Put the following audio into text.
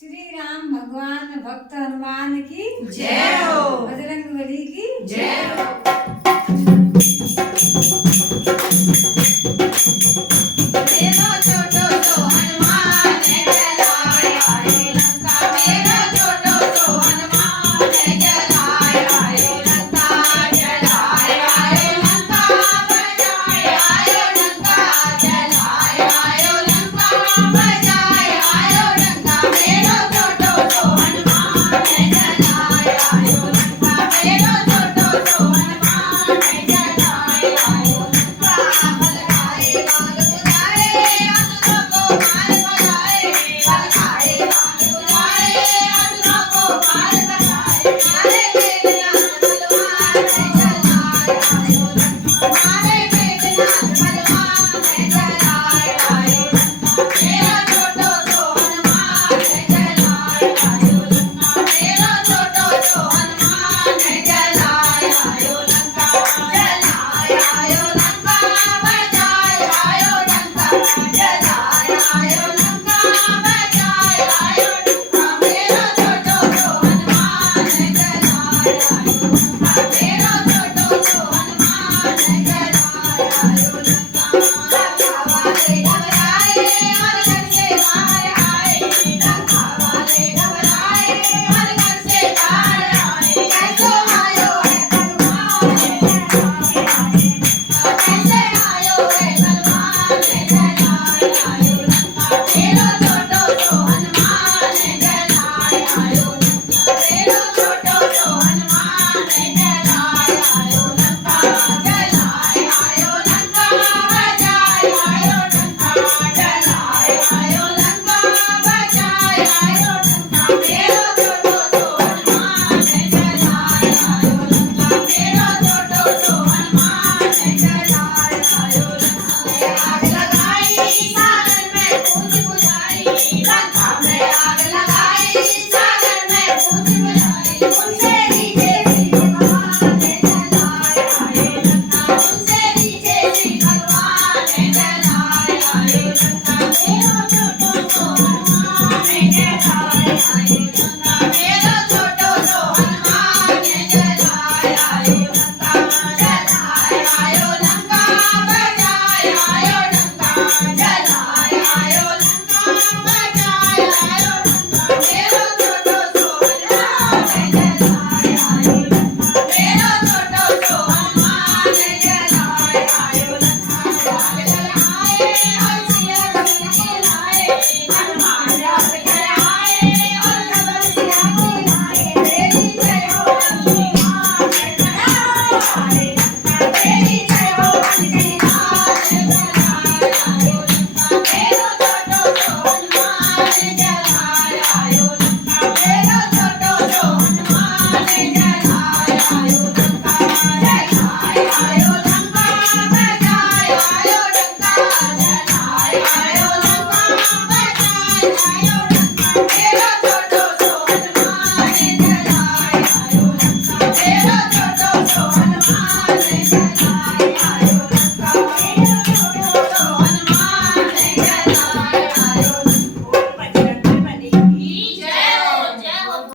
श्री राम भगवान भक्त हनुमान की जय हो। बजरंगबली की जय हो। मेरा छोटो तो हनुमान जलाए आयो लंका, मेरा छोटो तो हनुमान जलाए आयो लंका, जलाए आयो लंका, बजाए आयो लंका, जलाए आयो लंका, बजाए आयो लंका, मेरा छोटो तो हनुमान जलाए आयो लंका, मेरा छोटो तो हनुमान जलाए आयो लंका, भलकाए बाल बुलाए असुरों को मार भगाए, भलकाए बाल बुलाए असुरों को मार भगाए, मारे मेघनाद बलवान जलाए आयो लंका, मारे मेघनाद बलवान जलाए आयो लंका, मेरा छोटो तो हनुमान जलाए आयो लंका, मेरा छोटो तो हनुमान जलाए आयो लंका, जलाए आयो लंका, बजाए आयो लंका, जलाए आयो लंका, बजाए आयो लंका, मेरा छोटो तो हनुमान जलाए आयो लंका, मेरा छोटो तो हनुमान जलाए आयो लंका, लंका वाले घबराए और घर से बाहर आए, लंका वाले घबराए और घर से बाहर आए, कैसे आयो है हनुमान जलाए आए, कैसे आयो है हनुमान जलाए आयो लंका, मेरा छोटो तो हनुमान जलाए आयो लंका, मेरा छोटो तो हनुमान जलाए आयो लंका, जलाए आयो लंका, बजाए आयो लंका, जलाए आयो लंका, बजाए आयो लंका, मेरा छोटो तो हनुमान जलाए आयो लंका, मेरा छोटो तो हनुमान जलाए आयो लंका, आग लगाई सागर में पूछ बुझाई, लंका में आग लगाई सागर में पूछ बुझाई, उनसे नीचे श्री भगवान जलाए आयो लंका, उनसे नीचे श्री भगवान जलाए आयो लंका, मेरा छोटो तो हनुमान जलाए आयो लंका।